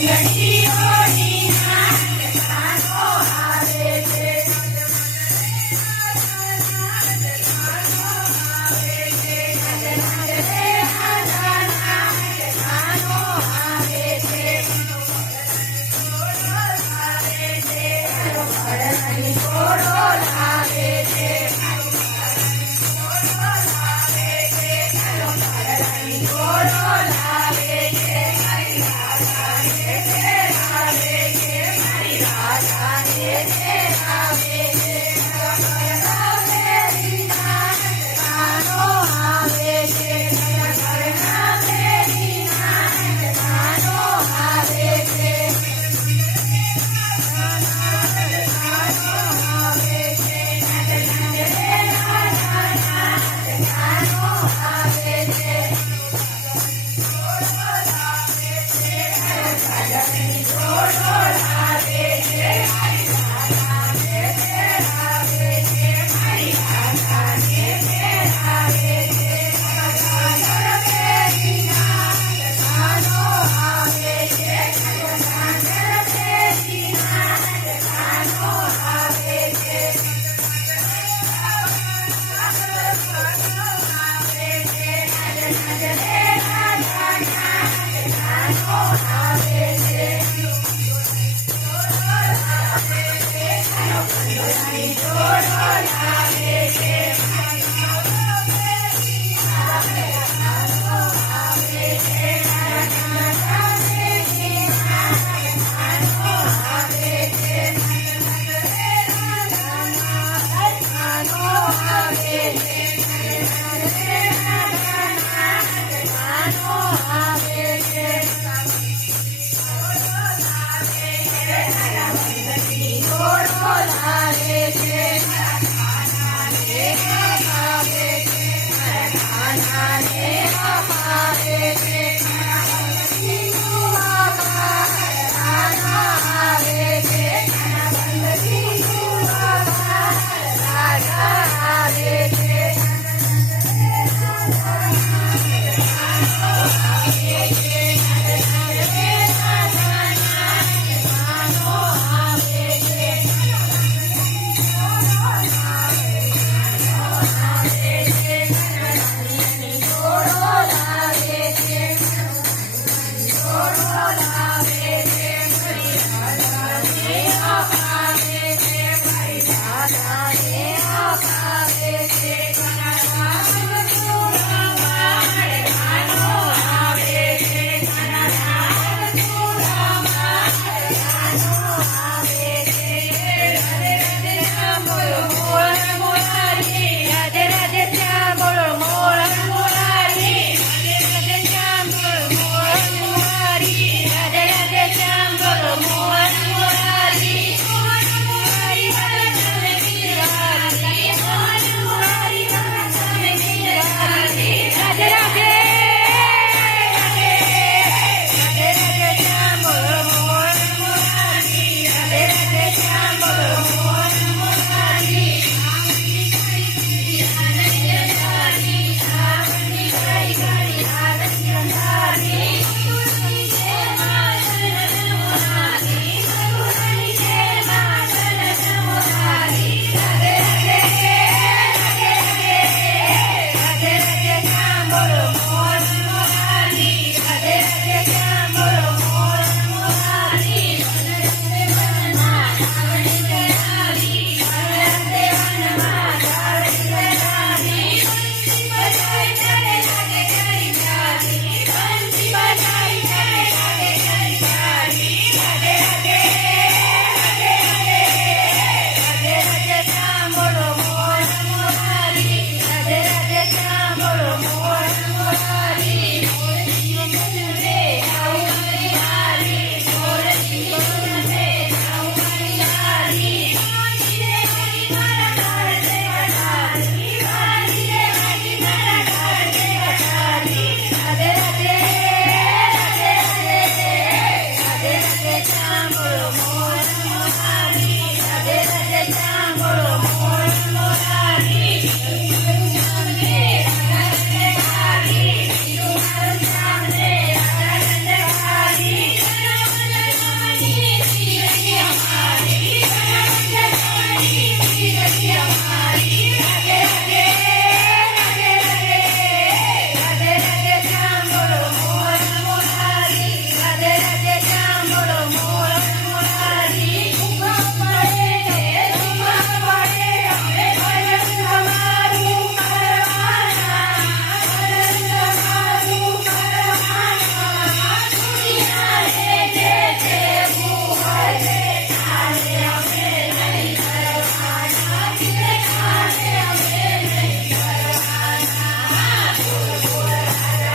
Yeah. Bye. love.